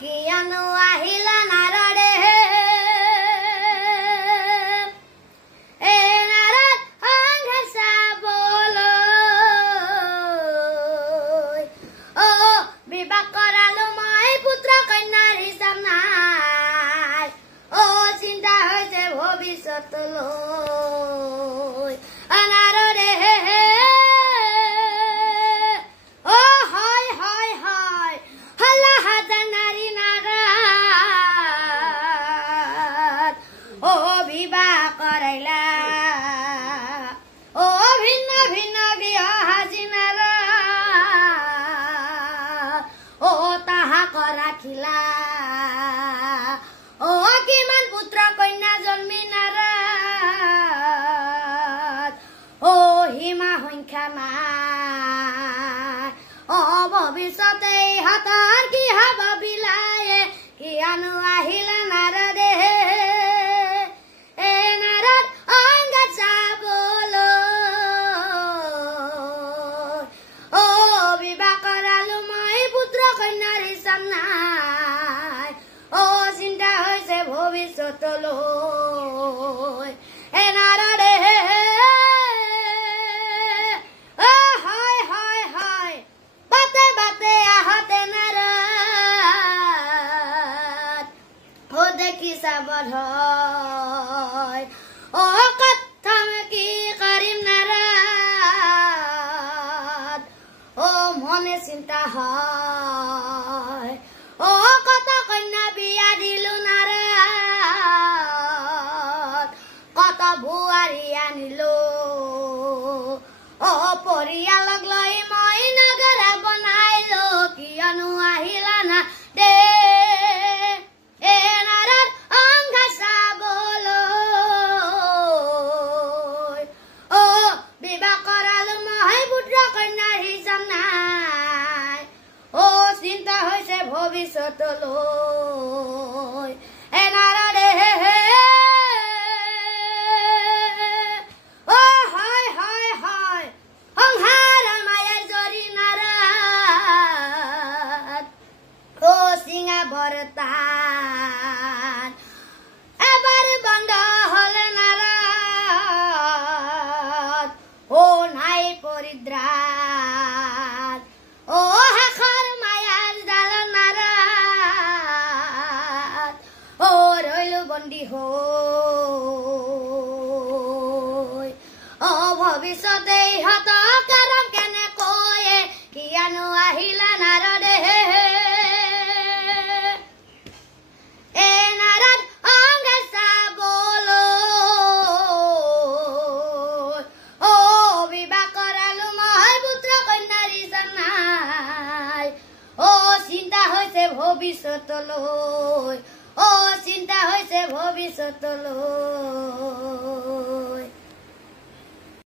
কিয়ানো আহিলা নাৰৰে এ নাৰত সংঘাত চাবলৈ অ বিবাহ কৰালো মই পুত্ৰ কন্যাৰ হিচাপ নাই অ চিন্তা হৈছে ভৱিষ্যতলৈ নাৰৰে অ হয় হয় হয় হলা হাজাৰ নাৰী নাৰাত অ বিবাহ কৰাইলা অ ভিন্ন ভিন্ন গৃহ হাজি নাৰাত অ তাহাক ৰাখিলা অ কিমান পুত্ৰ কন্যা জন্মি নাৰাত অ সীমা সংখ্যা নাই অ ভৱিষ্যতে ইহঁতৰ কি হব বিলায়ে কিয়ানো আহিলা নাৰদে এ নাৰদ অংগাত চাবলৈ অ বিবাহ কৰালো মই পুত্ৰ কন্যাৰ হিচাপ নাই অ চিন্তা হৈছে ভৱিষ্যতলৈ এ নাৰদে অ হয় হয় হয় বাটে বাটে আহতে নাৰাত ও দেখি চাবধ ও কথম কি কৰিম নাৰাত ও মনে চিন্তা হয় ও কত কন্যা বিয়া দিলো নাৰাত কত বোৱাৰী আনিলো অ পৰিয়ালক লৈ মই নগৰা বনাইলো কিয়নো আহিলা না দে এ নাৰত অংঘাত চাবলৈ অ বিবাহ কৰালো মই পুত্ৰ কন্যাৰ হিচাপ নাই অ চিন্তা হৈছে ভৱিষ্যতলৈ এ নাৰদে অ হয় হয় হয় সংসাৰৰ মায়াৰ জৰি নাৰাত অ চিঙা বৰতান এবাৰ বন্ধ হল নাৰাত অ নাই পৰিদ্ৰাত অ শেষৰ মায়াৰ জাল নাৰাত অ ৰৈলো বন্দী হৈ অ ভৱিষ্যতে ইহঁতক কাৰণ কেনেকৈ কিয়ানো আহিলা নাৰদে এ নাৰদ অংঘাত চাবলৈ অ বিবাহ কৰালো মই পুত্ৰ কন্যাৰ হিচাপ নাই অ চিন্তা হৈছে ভৱিষ্যতলৈ অ চিন্তা হৈছে ভৱিষ্যতলৈ